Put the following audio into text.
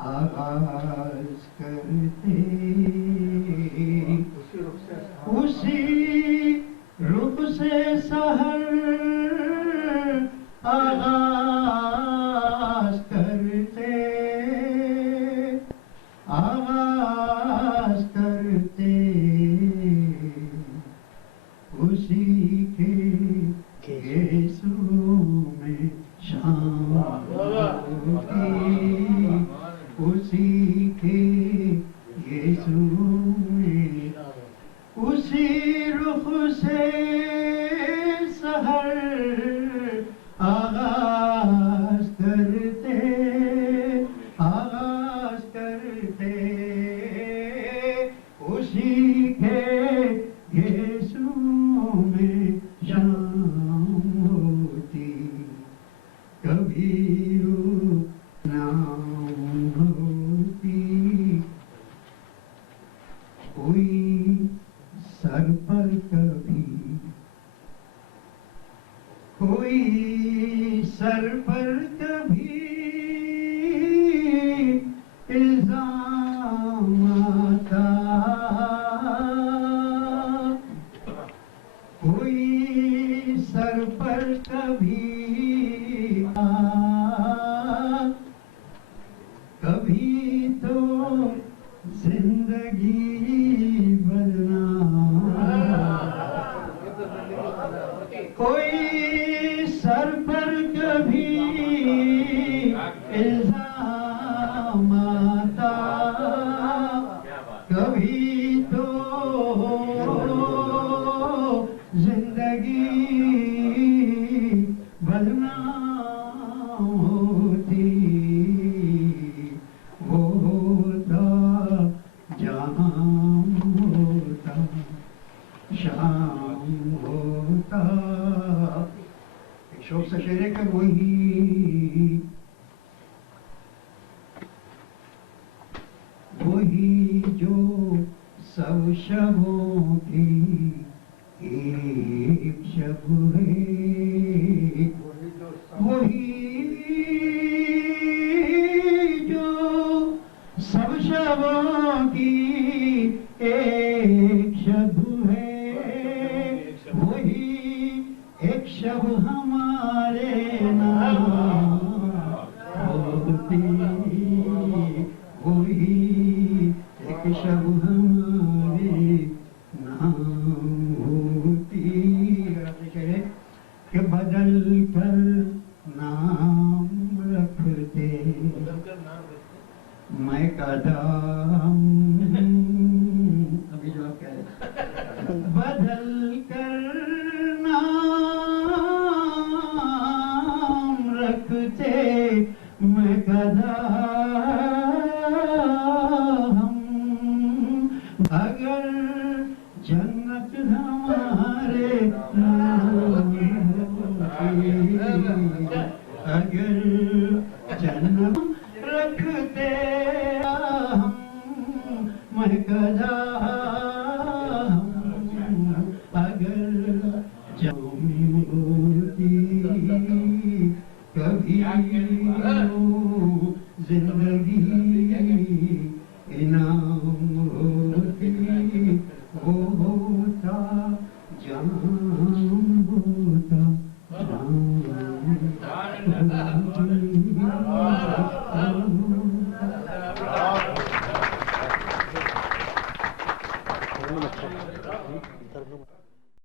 آغاز کرتے اسی رخ سے سحر آغاز کرتے اسی کے گیسو میں شام ہوتی اسی کے گیسو میں اسی رخ سے سحر آغاز کرتے اسی کے گیسو میں شام ہوتی کبھی نام ہوتی کوئی سر پر کبھی کوئی سر پر کبھی الزام آتا کوئی سر پر کبھی کبھی تو زندگی کوئی سر پر کبھی الزام آتا کبھی تو زندگی بدنام ہوتی وہ ہوتا جہاں ہوتا شام ہوتا ایک شوق سے شعر ہے کہ وہی جو سب شبوں کی ایک شب ہے وہی جو سب شبوں کی ایک شب ہے وہی ایک شب ہمارے نام ہوتی وہی ایک شب ہمارے نام ہوتی کہ بدل کر نام رکھتے میں قدم ابھی جو آپ کہہ رہے بدل کر نام رکھتے میں قدم اگر جنت ہمارے نام اگر جنت رکھتے ہم میں قدم اگر جنت ہوتی کبھی زندگی انعام ہوتی وہ ہوتا جہاں ہوتا شام